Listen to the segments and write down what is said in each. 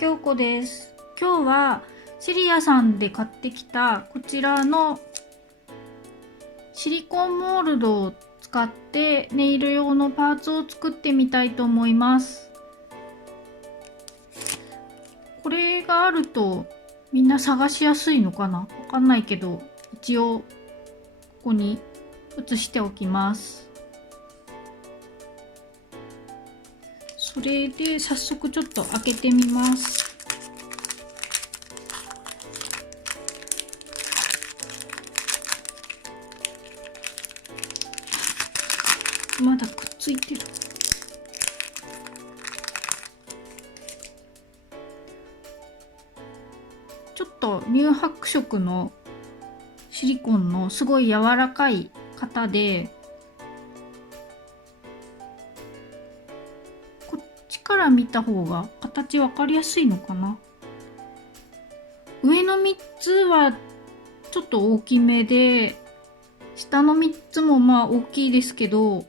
京子です。今日はシリアさんで買ってきたこちらのシリコンモールドを使ってネイル用のパーツを作ってみたいと思います。これがあるとみんな探しやすいのかな、わかんないけど、一応ここに写しておきます。それで早速ちょっと開けてみます。まだくっついてる。ちょっと乳白色のシリコンのすごい柔らかい型で、こっちから見た方が形分かりやすいのかな。上の3つはちょっと大きめで、下の3つもまあ大きいですけど、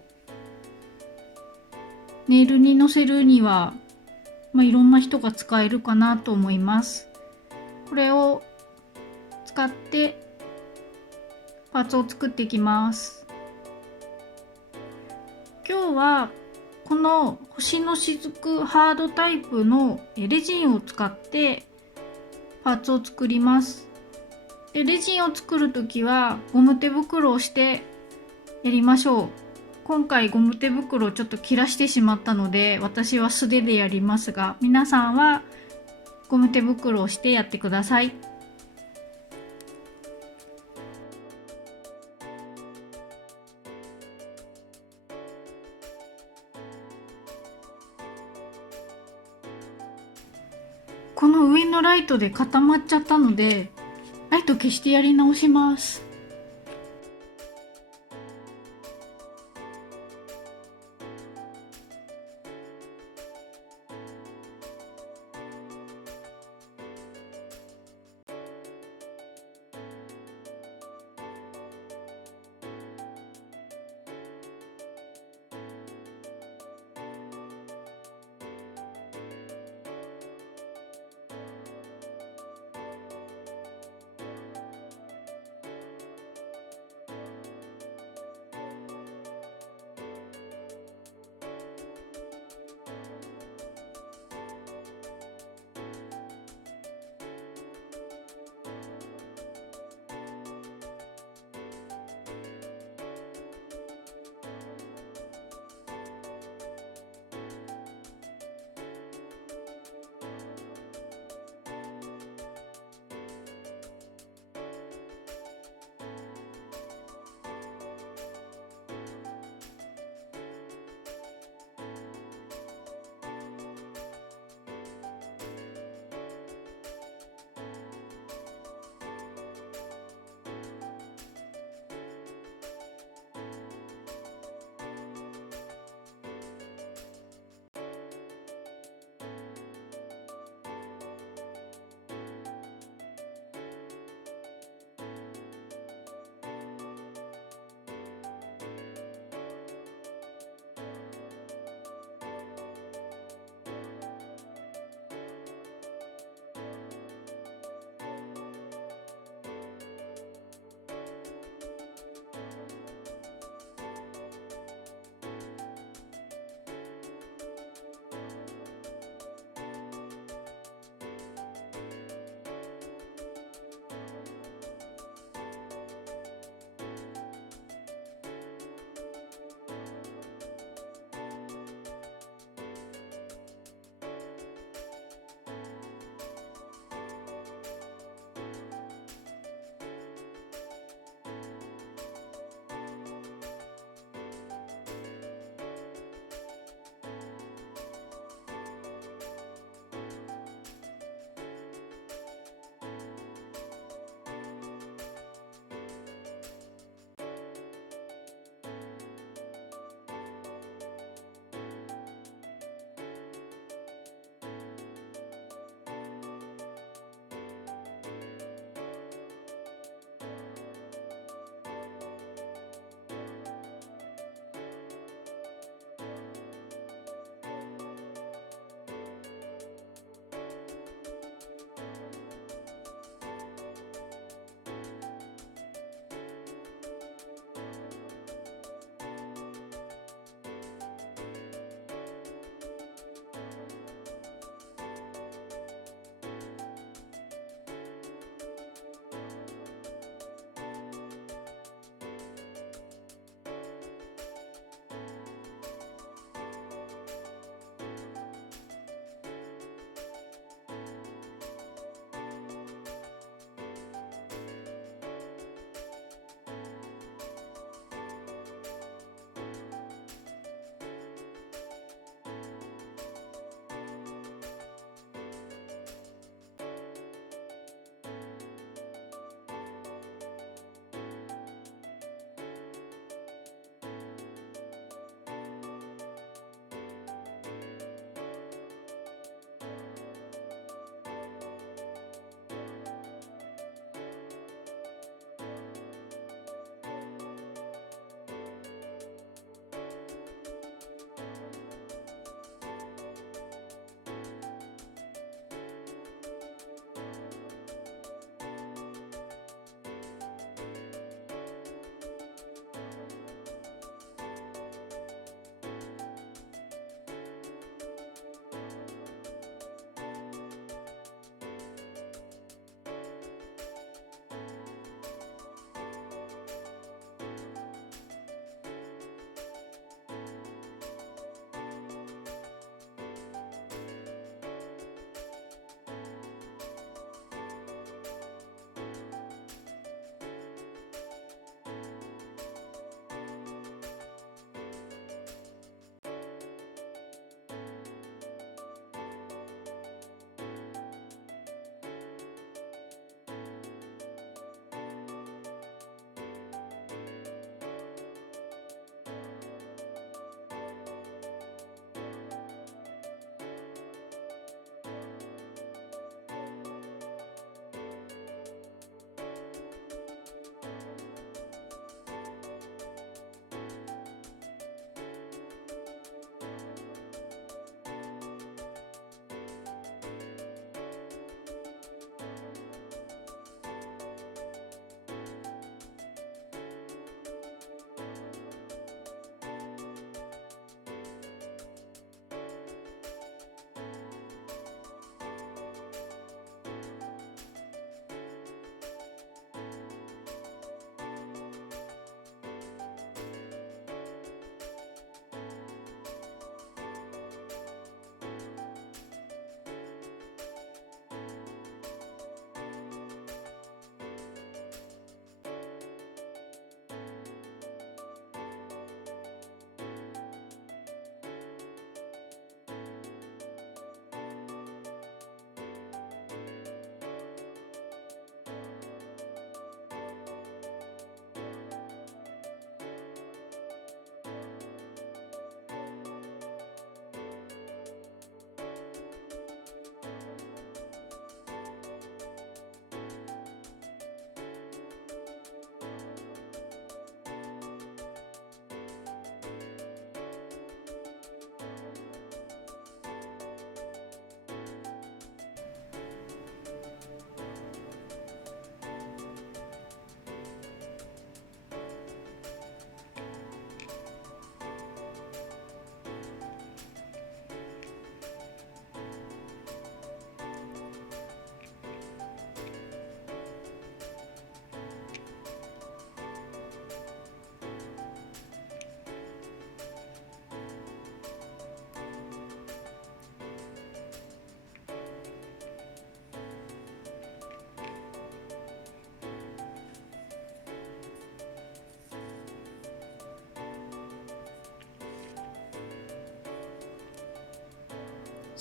ネイルにのせるには、いろんな人が使えるかなと思います。これを使ってパーツを作っていきます。今日はこの星の雫ハードタイプのレジンを使ってパーツを作ります。で、レジンを作るときはゴム手袋をしてやりましょう。今回ゴム手袋をちょっと切らしてしまったので、私は素手でやりますが、皆さんはゴム手袋をしてやってください。この上のライトで固まっちゃったので、ライト消してやり直します。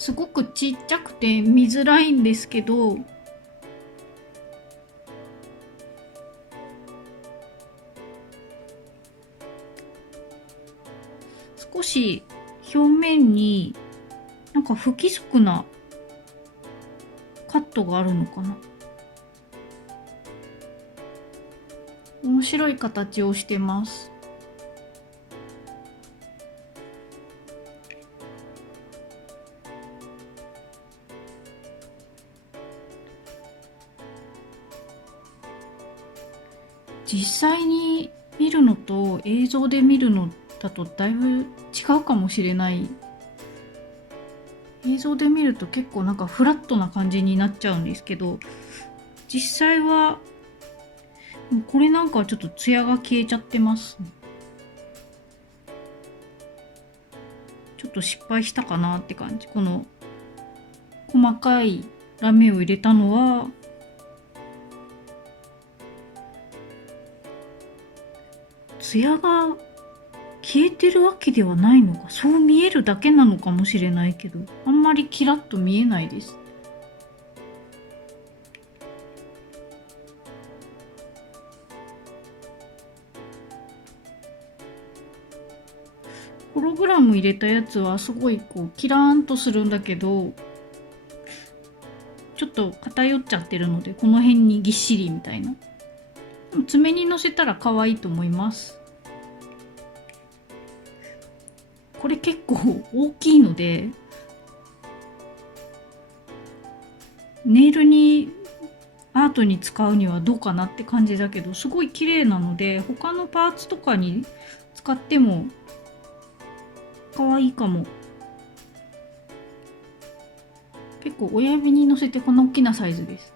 すごくちっちゃくて見づらいんですけど、少し表面になんか不規則なカットがあるのかな。面白い形をしてます。実際に見るのと映像で見るのだとだいぶ違うかもしれない。映像で見ると結構なんかフラットな感じになっちゃうんですけど、実際はこれなんかはちょっとツヤが消えちゃってますね。ちょっと失敗したかなって感じ。この細かいラメを入れたのはツヤが消えてるわけではないのか、そう見えるだけなのかもしれないけど、あんまりキラッと見えないです。ホログラム入れたやつはすごいこうキラーンとするんだけど、ちょっと偏っちゃってるので、この辺にぎっしりみたいな。でも爪にのせたら可愛いと思います。これ結構大きいので、ネイルにアートに使うにはどうかなって感じだけど、すごい綺麗なので他のパーツとかに使っても可愛いかも。結構親指にのせてこんな大きなサイズです。